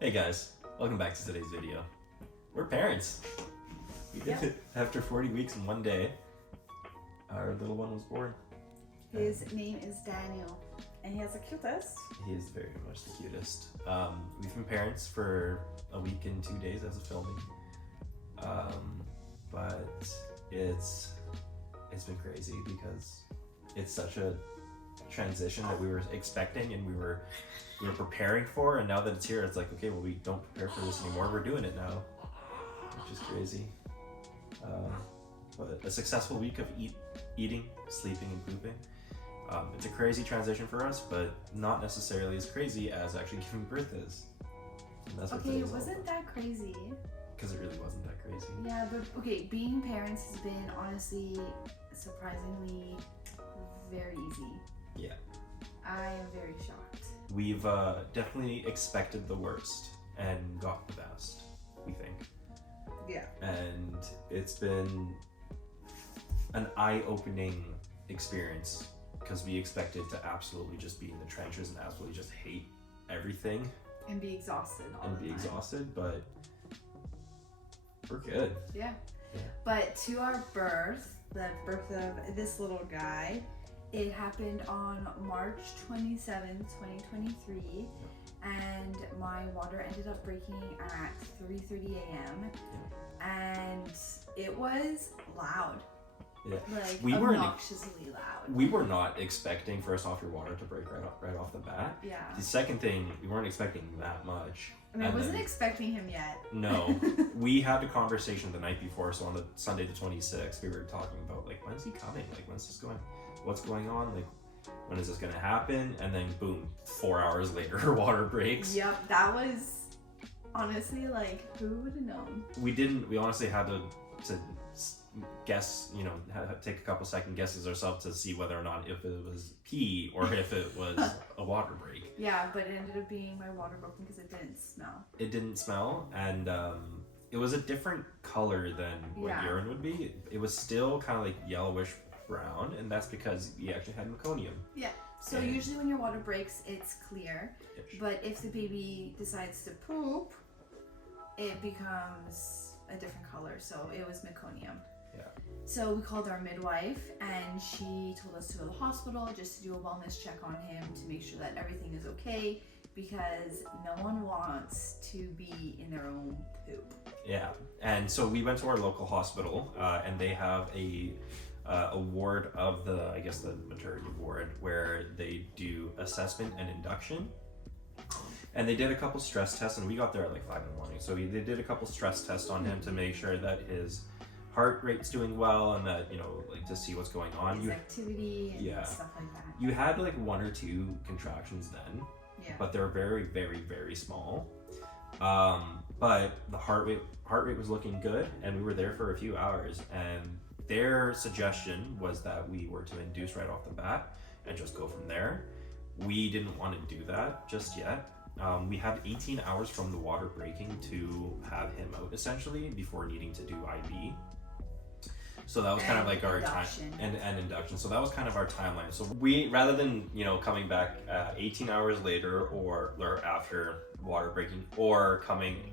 Hey guys, welcome back to today's video. We're parents. We did Yep. it after 40 weeks and 1 day. Our little one was born. His name is Daniel, and he has the cutest. He is very much the cutest. We've been parents for a week and 2 days as of filming. But it's been crazy because it's such a transition that we were expecting and we were preparing for, and now that it's here, it's like, okay, well, we don't prepare for this anymore. We're doing it now, which is crazy. But a successful week of eating, sleeping, and pooping. It's a crazy transition for us, but not necessarily as crazy as actually giving birth is. And that's what Okay, today's it all wasn't that crazy. because it really wasn't that crazy. Yeah, but okay, being parents has been honestly surprisingly very easy. Yeah. I am very shocked. We've definitely expected the worst and got the best, we think. Yeah. And it's been an eye-opening experience because we expected to absolutely just be in the trenches and absolutely just hate everything And be exhausted all and the be time. exhausted, but we're good. Yeah. Yeah. But to our birth, the birth of this little guy, it happened on March 27th, 2023. And my water ended up breaking at 3:30 a.m. And it was loud. Yeah. Like We weren't- obnoxiously loud. We were not expecting, first off, your water to break right off the bat. Yeah. The second thing, we weren't expecting that much. I mean, I And wasn't then- expecting him yet. No, we had a conversation the night before, so on the Sunday the 26th, we were talking about, like, when's he coming? Like, when's this going, what's going on? Like, when is this gonna happen? And then boom, 4 hours later, her water breaks. Yep, that was honestly like, who would have known? We honestly had to guess, take a couple second guesses ourselves to see whether or not if it was pee or if it was a water break. Yeah, but it ended up being my water broken because it didn't smell. It didn't smell, and it was a different color than what Yeah. urine would be. It was still kind of like yellowish brown, and that's because we actually had meconium. Yeah. So And- usually when your water breaks, it's clear. But if the baby decides to poop, it becomes a different color. So it was meconium. Yeah. So we called our midwife, and she told us to go to the hospital just to do a wellness check on him to make sure that everything is okay, because no one wants to be in their own poop. Yeah, and so we went to our local hospital, and they have a ward of the maternity ward where they do assessment and induction. And they did a couple stress tests, and we got there at like 5 in the morning. So they did a couple stress tests on him to make sure that his heart rate's doing well, and that, like, to see what's going on. His activity and Yeah. stuff like that. You had like 1 or 2 contractions then, Yeah. but they're very, very, very small. But the heart rate was looking good, and we were there for a few hours, and their suggestion was that we were to induce right off the bat and just go from there. We didn't want to do that just yet. We had 18 hours from the water breaking to have him out, essentially, before needing to do IB. So that was kind of like our time induction. and induction. So that was kind of our timeline. So we, rather than coming back 18 hours later or after water breaking, or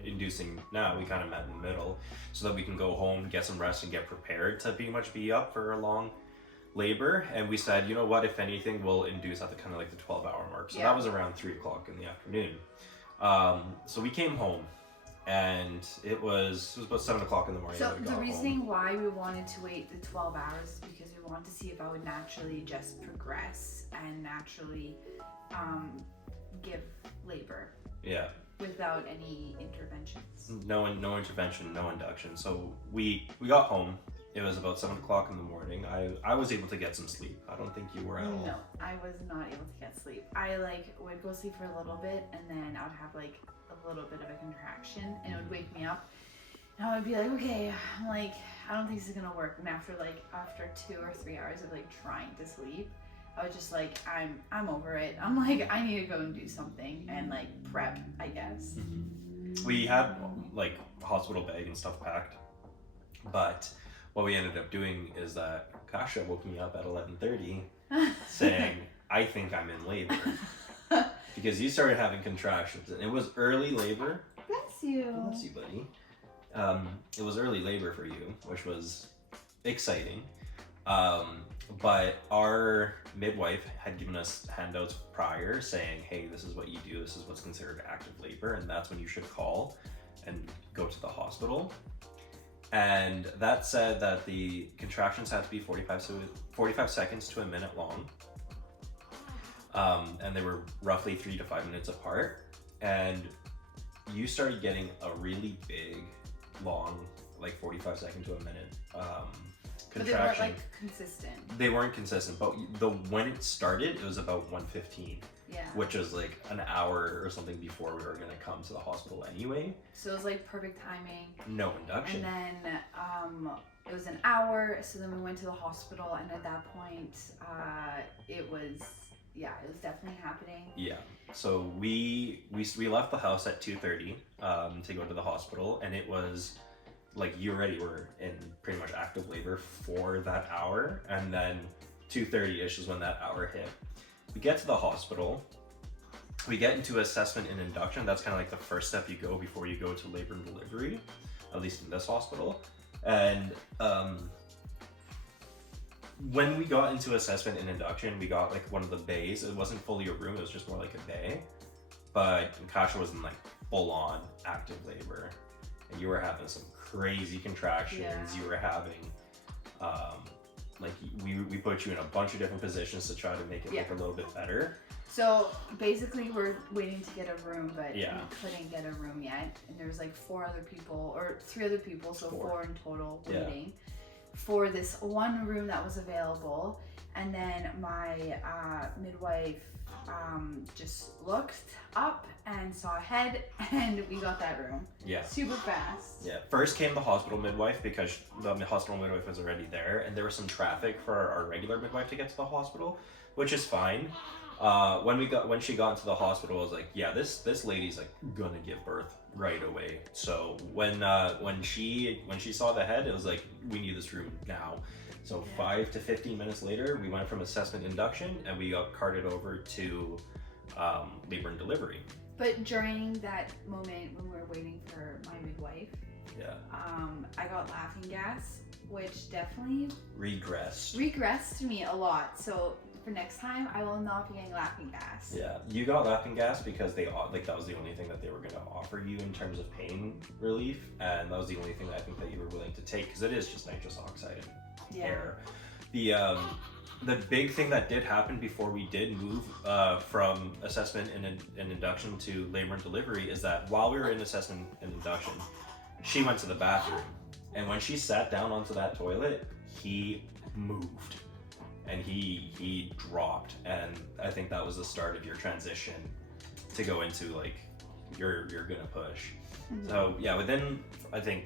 inducing now, we kind of met in the middle so that we can go home, get some rest, and get prepared to pretty much be up for a long labor. And we said, you know what, if anything, we'll induce at the kind of like the 12-hour mark. So Yeah. that was around 3 o'clock in the afternoon. So we came home, and it was about 7 o'clock in the morning. So that we the got reasoning home. why we wanted to wait the 12 hours is because we wanted to see if I would naturally just progress and naturally give labor Yeah. without any interventions. No intervention, no induction. So we got home. It was about 7 o'clock in the morning. I was able to get some sleep. I don't think you were at all. No, I was not able to get sleep. I would go sleep for a little bit, and then I would have like a little bit of a contraction, and it would wake me up. And I would be like, okay, I don't think this is gonna work. And after 2 or 3 hours of trying to sleep, I was just like, I'm over it. I'm like, I need to go and do something and prep, I guess. We had like hospital bag and stuff packed, but what we ended up doing is that Kasia woke me up at 11:30 saying, I think I'm in labor. because you started having contractions, and it was early labor. Bless you. Bless you, buddy. It was early labor for you, which was exciting. But our midwife had given us handouts prior saying, hey, this is what you do, this is what's considered active labor, and that's when you should call and go to the hospital. And that said that the contractions had to be 45 seconds to a minute long. And they were roughly 3 to 5 minutes apart. And you started getting a really big, long, like 45 second to a minute contraction. But they weren't like consistent. They weren't consistent, but when it started, it was about 1:15. Yeah. Which was like an hour or something before we were gonna come to the hospital anyway. So it was like perfect timing. No induction. And then it was an hour, so then we went to the hospital, and at that point, it was definitely happening. Yeah. So we left the house at 2:30 to go to the hospital, and it was like you already were in pretty much active labor for that hour, and then 2:30ish is when that hour hit. We get to the hospital, we get into assessment and induction. That's kind of like the first step you go before you go to labor and delivery, at least in this hospital. And when we got into assessment and induction, we got like one of the bays. It wasn't fully a room, it was just more like a bay. But Kasia was in like full on active labor. And you were having some crazy contractions. Yeah. You were having, like we put you in a bunch of different positions to try to make it look a little bit better. So basically we're waiting to get a room, but Yeah. we couldn't get a room yet. And there was like 3 other people, so 4 in total waiting for this one room that was available. And then my midwife just looked up and saw a head, and we got that room. Yeah. Super fast. Yeah. First came the hospital midwife because the hospital midwife was already there, and there was some traffic for our regular midwife to get to the hospital, which is fine. When she got into the hospital, I was like, yeah, this lady's like gonna give birth right away. So when she saw the head, it was like, we need this room now. So 5 to 15 minutes later, we went from assessment induction, and we got carted over to labor and delivery. But during that moment when we were waiting for my midwife, I got laughing gas, which definitely regressed me a lot. So for next time, I will not be getting laughing gas. Yeah, you got laughing gas because that was the only thing that they were going to offer you in terms of pain relief, and that was the only thing that I think that you were willing to take, because it is just nitrous oxide and air. The big thing that did happen before we did move from assessment and induction to labor and delivery is that while we were in assessment and induction, she went to the bathroom, and when she sat down onto that toilet, he moved. And he dropped, and I think that was the start of your transition to go into like you're gonna push. Mm-hmm. So yeah, within I think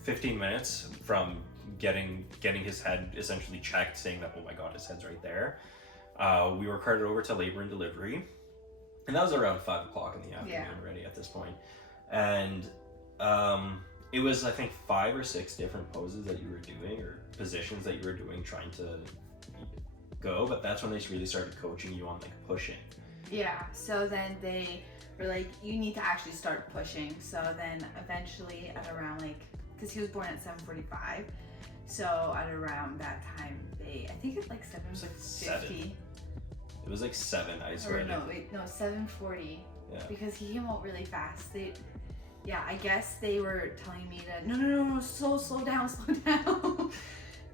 15 minutes from getting his head essentially checked, saying that, oh my god, his head's right there, we were carted over to labor and delivery, and that was around 5 o'clock in the afternoon already at this point. And it was, I think, 5 or 6 different poses that you were doing, or positions that you were doing, trying to go, but that's when they really started coaching you on like pushing. Yeah, so then they were like, you need to actually start pushing. So then eventually at around like, because he was born at 7:45, so at around that time, I think it's like 7:50. It was like 7, I swear. Or no, 7:40. Yeah. Because he came out really fast. I guess they were telling me that no, slow down.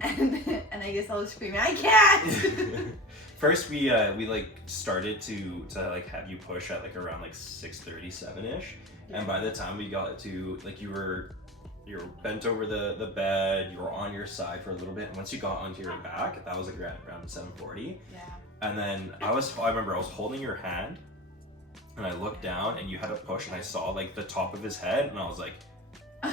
and I guess I was screaming, I can't. First we like started to like have you push at like around like 6:37ish, and by the time we got to like you were bent over the bed, you were on your side for a little bit, and once you got onto your back, that was like around 7:40. Yeah. And then I remember I was holding your hand, and I looked down, and you had a push, and I saw like the top of his head, and I was like,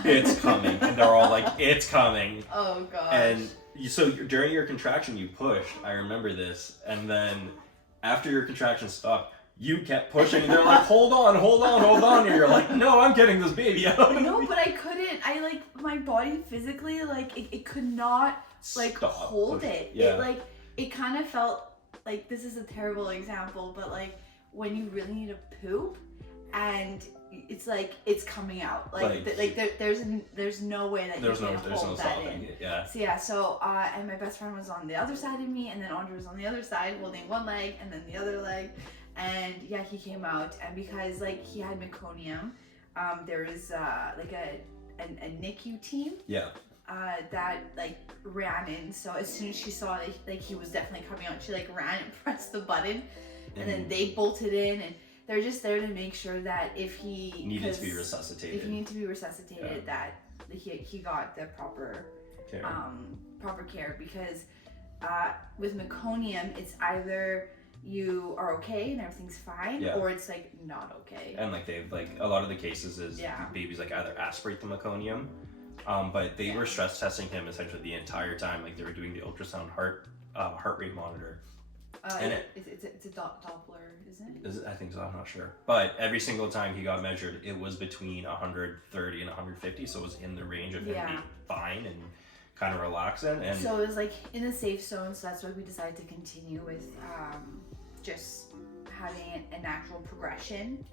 it's coming. And they're all like, it's coming. Oh gosh. And so during your contraction, you pushed. I remember this. And then after your contraction stopped, you kept pushing, and they're like, hold on. And you're like, no, I'm getting this baby out. No, but I couldn't. I like, my body physically, like, it could not like hold it. Yeah. It kind of felt like, this is a terrible example, but like when you really need to poop, and it's like it's coming out. There's no way that you can hold that in. It, yeah. So yeah, and my best friend was on the other side of me, and then Andrey was on the other side holding one leg and then the other leg, and yeah, he came out, and because like he had meconium, there was like a NICU team. Yeah. That like ran in. So as soon as she saw like he was definitely coming out, she like ran and pressed the button, and then they bolted in, and they're just there to make sure that if he needed to be resuscitated, that he got the proper care. Proper care, because with meconium, it's either you are okay and everything's fine, or it's like not okay. And like they've like a lot of the cases is babies like either aspirate the meconium, but they were stress testing him essentially the entire time. Like they were doing the ultrasound heart rate monitor. And it's a Doppler, isn't it? I think so, I'm not sure. But every single time he got measured, it was between 130 and 150, so it was in the range of him being fine and kind of relaxing. And so it was like in a safe zone, so that's why we decided to continue with just having a natural progression.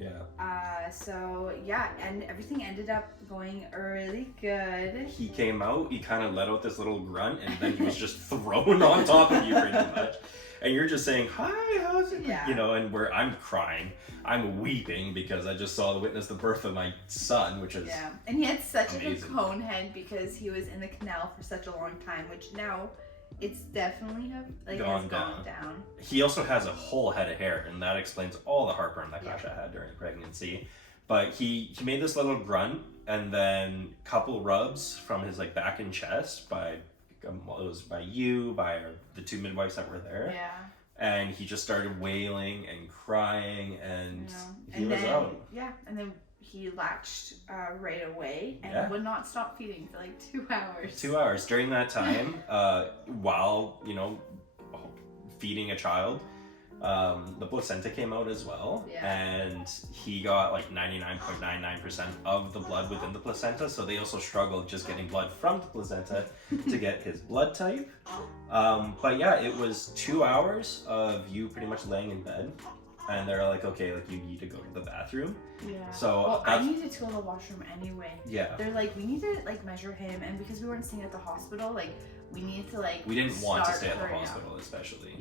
So yeah, and everything ended up going really good. He came out, he kind of let out this little grunt, and then he was just thrown on top of you pretty much. And you're just saying, hi, how's it? You know, and I'm crying. I'm weeping because I just witnessed the birth of my son, which is and he had such amazing. a cone head because he was in the canal for such a long time, which now it's definitely gone down. He also has a whole head of hair, and that explains all the heartburn that Kasia had during pregnancy. But he made this little grunt, and then a couple rubs from his like back and chest by the two midwives that were there. And he just started wailing and crying, and he was out. And then he latched right away and would not stop feeding for like 2 hours. 2 hours. During that time, while, feeding a child, the placenta came out as well, and he got like 99.99% of the blood within the placenta, so they also struggled just getting blood from the placenta to get his blood type. But yeah, it was 2 hours of you pretty much laying in bed, and they're like, okay, like you need to go to the bathroom. So I needed to go to the washroom anyway. They're like, we need to like measure him, and because we weren't staying at the hospital, like we needed to like we didn't want to stay at the hospital, especially.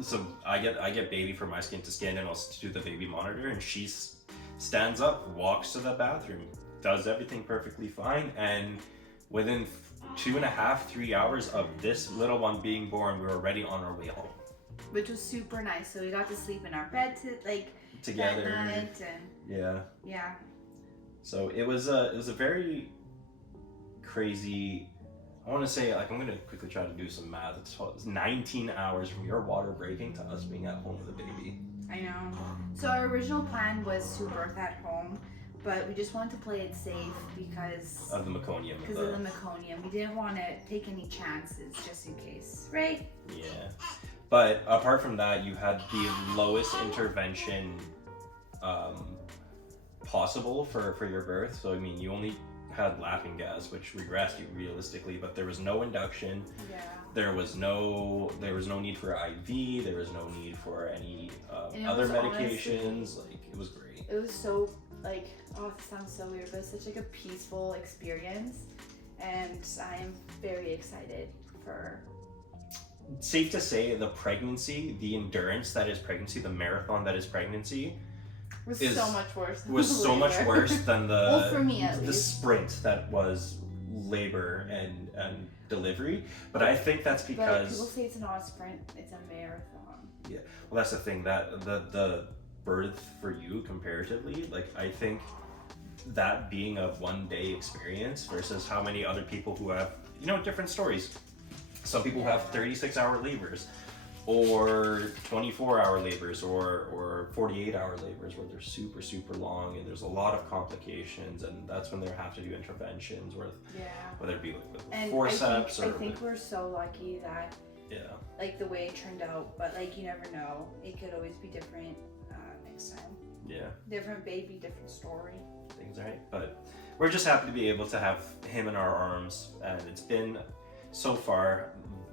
So I get baby from my skin to skin, and also to do the baby monitor, and she stands up, walks to the bathroom, does everything perfectly fine, and within 2.5, 3 hours of this little one being born, we were already on our way home. Which was super nice. So we got to sleep in our bed together. That night, and So it was a very crazy. I want to say, like, I'm going to quickly try to do some math. It's 19 hours from your water breaking to us being at home with a baby. I know. So our original plan was to birth at home, but we just wanted to play it safe because of the meconium. We didn't want to take any chances just in case, right? Yeah. But apart from that, you had the lowest intervention possible for your birth. So, I mean, you only had laughing gas, which regressed you realistically, but there was no induction. There was no need for IV. There was no need for any other medications. Honestly, it was great. It was so like, oh, it sounds so weird, but it's such like a peaceful experience, and I am very excited for. Safe to say, the pregnancy, the endurance that is pregnancy, the marathon that is pregnancy, was so much worse. Was so much worse than the well, for me at the least. sprint that was labor and delivery. But I think that's because people say it's not a sprint; it's a marathon. Yeah, well, that's the thing, that the birth for you comparatively, like I think that being a 1 day experience versus how many other people who have different stories. Some people have 36-hour labors, or 24-hour labors, or 48-hour labors where they're super, super long, and there's a lot of complications, and that's when they have to do interventions, whether it be with forceps I think we're so lucky that like the way it turned out, but like you never know, it could always be different next time. Different baby, different story. Things right, but we're just happy to be able to have him in our arms, and it's been so far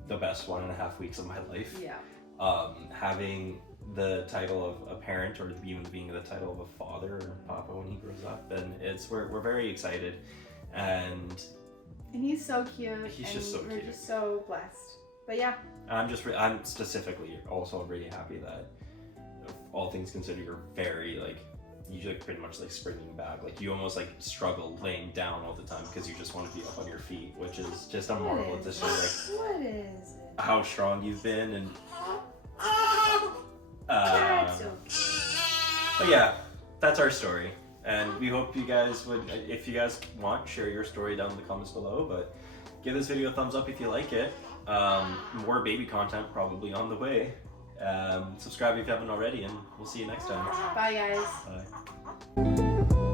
the best 1.5 weeks of my life. having the title of a parent, or even being the title of a father or papa when he grows up, and we're very excited, and he's so cute. He's and just so we're cute. just so blessed. But yeah, I'm specifically also really happy that, all things considered, you're very like, you like pretty much like springing back. Like you almost like struggle laying down all the time because you just want to be up on your feet, which is just a marvel to see like what is it? how strong you've been. And That's okay. but yeah, that's our story, and we hope you guys would, if you guys want, share your story down in the comments below. But give this video a thumbs up if you like it. More baby content probably on the way. Subscribe if you haven't already, and we'll see you next time. Bye, guys. Bye.